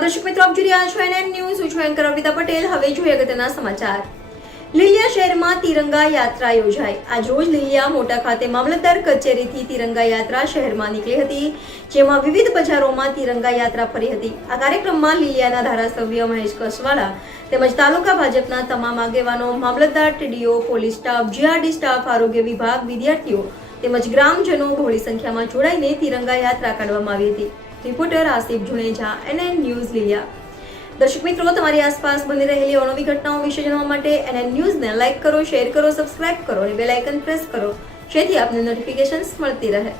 દર્શક મિત્રો, આપ જોઈ રહ્યા છો NN ન્યૂઝ. હું છું એન્કર અર્પિતા પટેલ. હવે જોઈએ અગત્યના સમાચાર. લીલિયા શહેરમાં તિરંગા યાત્રા યોજાઈ. આજ રોજ લીલિયા મોટા ખાતે મામલતદાર કચેરીથી તિરંગા યાત્રા શહેરમાં નીકળી હતી, જેમાં વિવિધ બજારોમાં તિરંગા યાત્રા ફરી હતી. આ કાર્યક્રમમાં લીલિયાના ધારાસભ્ય મહેશ કસવાલા તેમજ તાલુકા ભાજપના તમામ આગેવાનો, મામલતદાર, TDO, police staff, GRD staff, આરોગ્ય વિભાગ, વિદ્યાર્થીઓ તેમજ ગ્રામજનો બહોળી સંખ્યામાં જોડાઈને તિરંગા યાત્રા કાઢવામાં આવી હતી. Reporter Asif Juneja, NN news Lilia. દર્શક મિત્રો, તમારી આસપાસ બની રહેલી અવનવી ઘટનાઓ વિશે જાણવા માટે NN ન્યૂઝને લાઇક કરો, શેર કરો, સબસ્ક્રાઇબ કરો અને બેલ આઇકન પ્રેસ કરો, જેથી આપને નોટિફિકેશન્સ મળતી રહે.